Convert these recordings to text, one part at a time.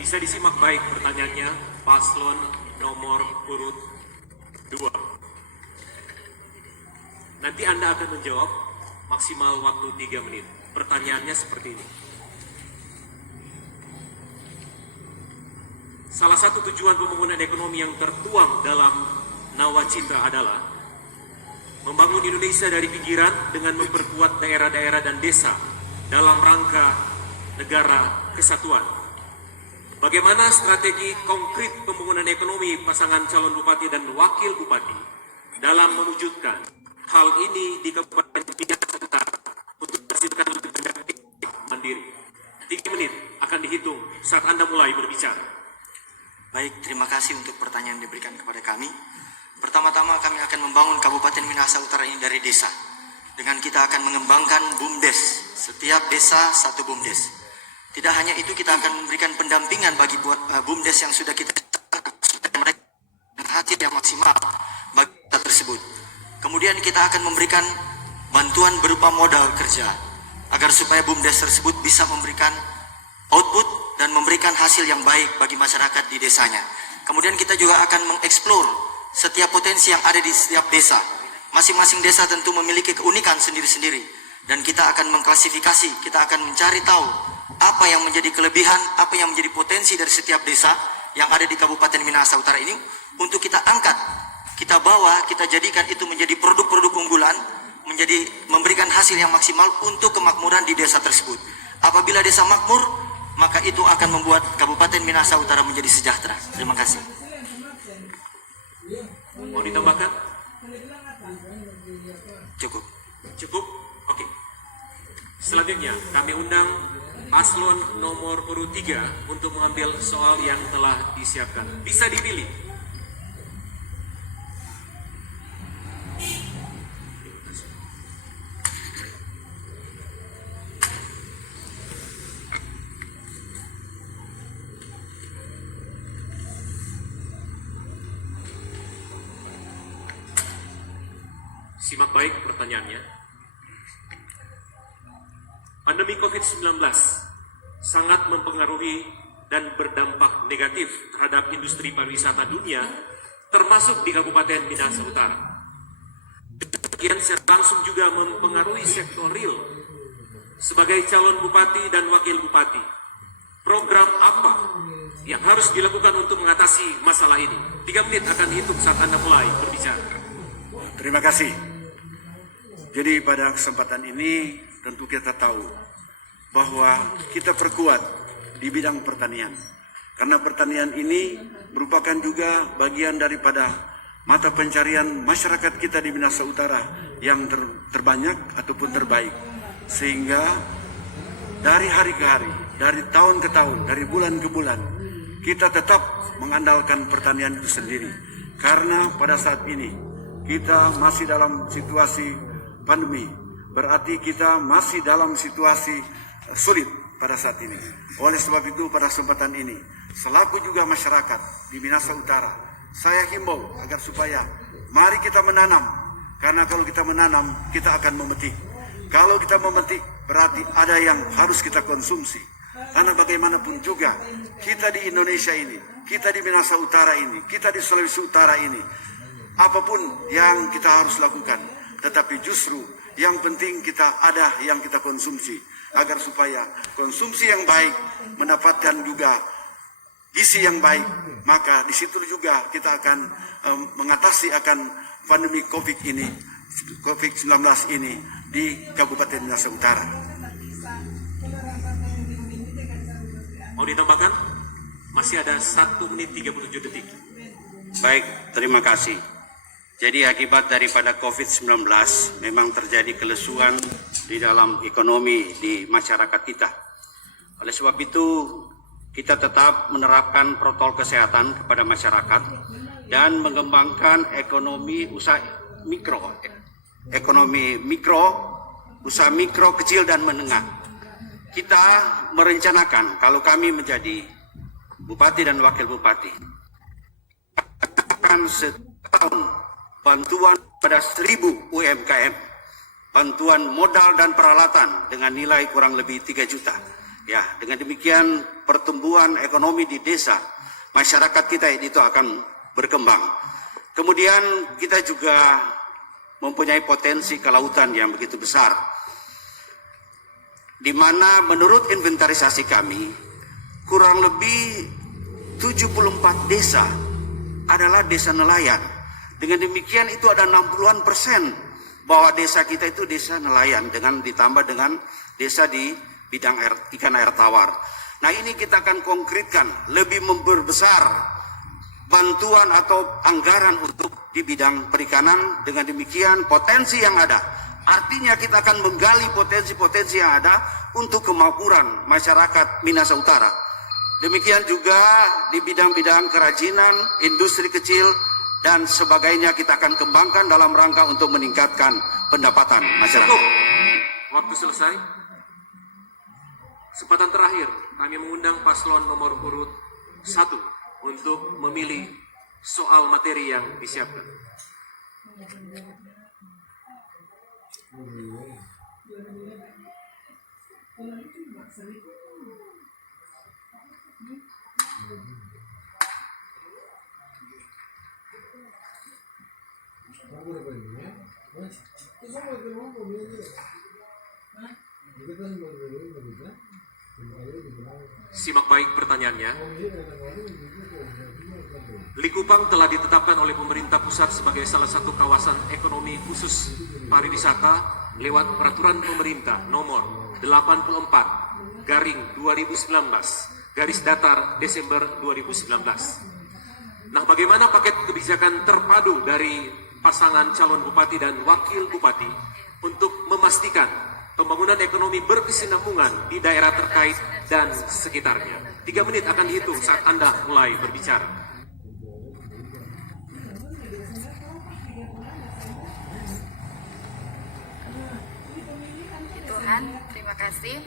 Bisa disimak baik pertanyaannya, paslon nomor urut 2. Nanti Anda akan menjawab maksimal waktu 3 menit. Pertanyaannya seperti ini. Salah satu tujuan pembangunan ekonomi yang tertuang dalam Nawacitra adalah membangun Indonesia dari pinggiran dengan memperkuat daerah-daerah dan desa dalam rangka negara kesatuan. Bagaimana strategi konkret pembangunan ekonomi pasangan calon bupati dan wakil bupati dalam mewujudkan hal ini di Kabupaten Minahasa Utara untuk menghasilkan lebih banyak mandiri? 3 menit akan dihitung saat Anda mulai berbicara. Baik, terima kasih untuk pertanyaan yang diberikan kepada kami. Pertama-tama kami akan membangun Kabupaten Minahasa Utara ini dari desa. Dengan kita akan mengembangkan BUMDes, setiap desa satu BUMDes. Tidak hanya itu, kita akan memberikan pendampingan bagi BUMDes yang sudah kita supaya mereka hasil yang maksimal bagi kita tersebut. Kemudian kita akan memberikan bantuan berupa modal kerja agar supaya BUMDes tersebut bisa memberikan output dan memberikan hasil yang baik bagi masyarakat di desanya. Kemudian kita juga akan mengeksplor setiap potensi yang ada di setiap desa. Masing-masing desa tentu memiliki keunikan sendiri-sendiri. Dan kita akan mengklasifikasi, kita akan mencari tahu apa yang menjadi kelebihan, apa yang menjadi potensi dari setiap desa yang ada di Kabupaten Minahasa Utara ini untuk kita angkat, kita bawa, kita jadikan itu menjadi produk-produk unggulan, memberikan hasil yang maksimal untuk kemakmuran di desa tersebut. Apabila desa makmur, maka itu akan membuat Kabupaten Minahasa Utara menjadi sejahtera. Terima kasih. Mau ditambahkan? Cukup. Cukup? Oke. Selanjutnya kami undang paslon nomor urut 3 untuk mengambil soal yang telah disiapkan. Bisa dipilih. Simak baik pertanyaannya. Pandemi COVID-19 sangat mempengaruhi dan berdampak negatif terhadap industri pariwisata dunia, termasuk di Kabupaten Minahasa Utara. Demikian secara langsung juga mempengaruhi sektor real. Sebagai calon bupati dan wakil bupati, program apa yang harus dilakukan untuk mengatasi masalah ini? 3 menit akan dihitung saat Anda mulai berbicara. Terima kasih. Jadi pada kesempatan ini tentu kita tahu bahwa kita perkuat di bidang pertanian. Karena pertanian ini merupakan juga bagian daripada mata pencarian masyarakat kita di Minahasa Utara yang terbanyak ataupun terbaik. Sehingga dari hari ke hari, dari tahun ke tahun, dari bulan ke bulan, kita tetap mengandalkan pertanian itu sendiri. Karena pada saat ini kita masih dalam situasi pandemi, berarti kita masih dalam situasi sulit pada saat ini. Oleh sebab itu pada kesempatan ini, selaku juga masyarakat di Minahasa Utara, saya himbau agar supaya mari kita menanam. Karena kalau kita menanam, kita akan memetik. Kalau kita memetik, berarti ada yang harus kita konsumsi. Karena bagaimanapun juga, kita di Indonesia ini, kita di Minahasa Utara ini, kita di Sulawesi Utara ini, apapun yang kita harus lakukan, tetapi justru yang penting kita ada yang kita konsumsi, agar supaya konsumsi yang baik mendapatkan juga gizi yang baik, maka di situ juga kita akan mengatasi akan pandemi COVID-19 ini di Kabupaten Minahasa Utara. Mau ditambahkan? Masih ada 1 menit 37 detik. Baik, terima kasih. Jadi akibat daripada COVID-19 memang terjadi kelesuan di dalam ekonomi di masyarakat kita. Oleh sebab itu kita tetap menerapkan protokol kesehatan kepada masyarakat dan mengembangkan ekonomi usaha mikro, usaha mikro, kecil dan menengah. Kita merencanakan kalau kami menjadi bupati dan wakil bupati akan setahun bantuan pada 1.000 UMKM, bantuan modal dan peralatan dengan nilai kurang lebih 3 juta. Ya, dengan demikian pertumbuhan ekonomi di desa, masyarakat kita itu akan berkembang. Kemudian kita juga mempunyai potensi kelautan yang begitu besar, di mana menurut inventarisasi kami, kurang lebih 74 desa adalah desa nelayan. Dengan demikian itu ada 60% bahwa desa kita itu desa nelayan, dengan ditambah dengan desa di bidang ikan air tawar. Nah, ini kita akan konkretkan, lebih memperbesar bantuan atau anggaran untuk di bidang perikanan. Dengan demikian potensi yang ada, artinya kita akan menggali potensi-potensi yang ada untuk kemakmuran masyarakat Minahasa Utara. Demikian juga di bidang-bidang kerajinan, industri kecil, dan sebagainya kita akan kembangkan dalam rangka untuk meningkatkan pendapatan masyarakat. Cukup. Waktu selesai. Kesempatan terakhir, kami mengundang paslon nomor urut 1 untuk memilih soal materi yang disiapkan. Simak baik pertanyaannya. Likupang telah ditetapkan oleh pemerintah pusat sebagai salah satu kawasan ekonomi khusus pariwisata lewat peraturan pemerintah nomor 84/2019 garis datar Desember 2019. Nah, bagaimana paket kebijakan terpadu dari pasangan calon bupati dan wakil bupati untuk memastikan pembangunan ekonomi berkesinambungan di daerah terkait dan sekitarnya? 3 menit akan dihitung saat Anda mulai berbicara. Tuhan, terima kasih.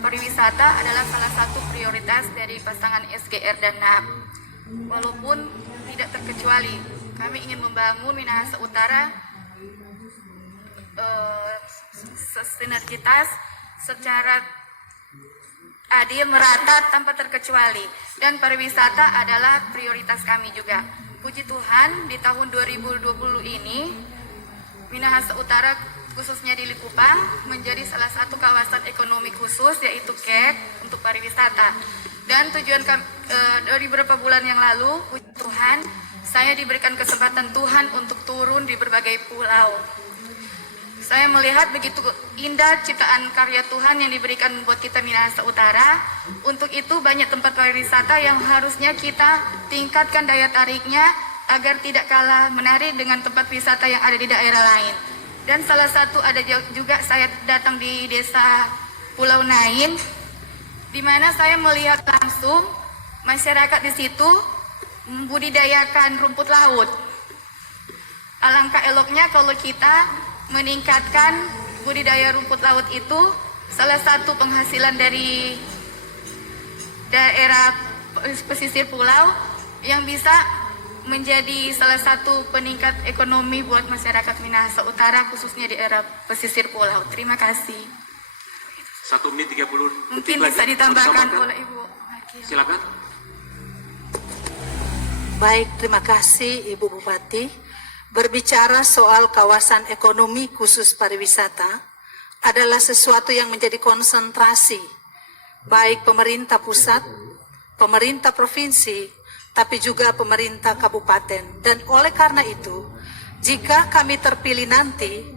Pariwisata adalah salah satu prioritas dari pasangan SGR dan NAP. Walaupun tidak terkecuali, kami ingin membangun Minahasa Utara sinergitas secara adil, merata, tanpa terkecuali. Dan pariwisata adalah prioritas kami juga. Puji Tuhan, di tahun 2020 ini, Minahasa Utara, khususnya di Likupang, menjadi salah satu kawasan ekonomi khusus, yaitu KEK, untuk pariwisata. Dan tujuan kami, dari beberapa bulan yang lalu, puji Tuhan, saya diberikan kesempatan Tuhan untuk turun di berbagai pulau. Saya melihat begitu indah ciptaan karya Tuhan yang diberikan buat kita Minahasa Utara. Untuk itu banyak tempat pariwisata yang harusnya kita tingkatkan daya tariknya agar tidak kalah menarik dengan tempat wisata yang ada di daerah lain. Dan salah satu ada juga saya datang di desa Pulau Nain, di mana saya melihat langsung masyarakat di situ membudidayakan rumput laut. Alangkah eloknya kalau kita meningkatkan budidaya rumput laut itu, salah satu penghasilan dari daerah pesisir pulau yang bisa menjadi salah satu peningkat ekonomi buat masyarakat Minahasa Utara, khususnya di daerah pesisir pulau. Terima kasih. 1 menit 30 Mungkin detik bisa lagi. ditambahkan Bersamakan. oleh Ibu Hakim. Silakan. Baik, terima kasih Ibu Bupati. Berbicara soal kawasan ekonomi khusus pariwisata adalah sesuatu yang menjadi konsentrasi baik pemerintah pusat, pemerintah provinsi, tapi juga pemerintah kabupaten. Dan oleh karena itu, jika kami terpilih nanti,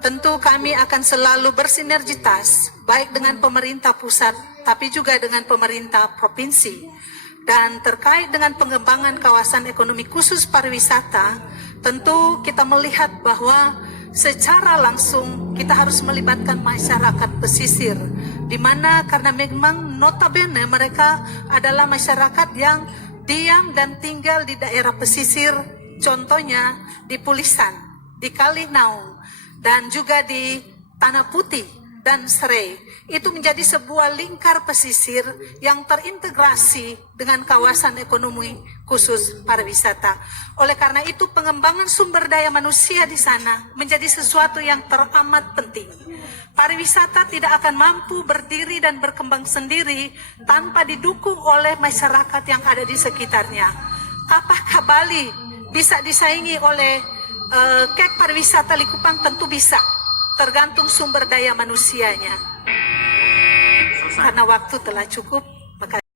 tentu kami akan selalu bersinergitas baik dengan pemerintah pusat, tapi juga dengan pemerintah provinsi. Dan terkait dengan pengembangan kawasan ekonomi khusus pariwisata, tentu kita melihat bahwa secara langsung kita harus melibatkan masyarakat pesisir, di mana karena memang notabene mereka adalah masyarakat yang diam dan tinggal di daerah pesisir, contohnya di Pulisan, di Kalinaung, dan juga di Tanah Putih. dan Serai itu menjadi sebuah lingkar pesisir yang terintegrasi dengan kawasan ekonomi khusus pariwisata. Oleh karena itu pengembangan sumber daya manusia di sana menjadi sesuatu yang teramat penting. Pariwisata tidak akan mampu berdiri dan berkembang sendiri tanpa didukung oleh masyarakat yang ada di sekitarnya. Apakah Bali bisa disaingi oleh kek pariwisata Likupang? Tentu bisa. Tergantung sumber daya manusianya. Karena waktu telah cukup,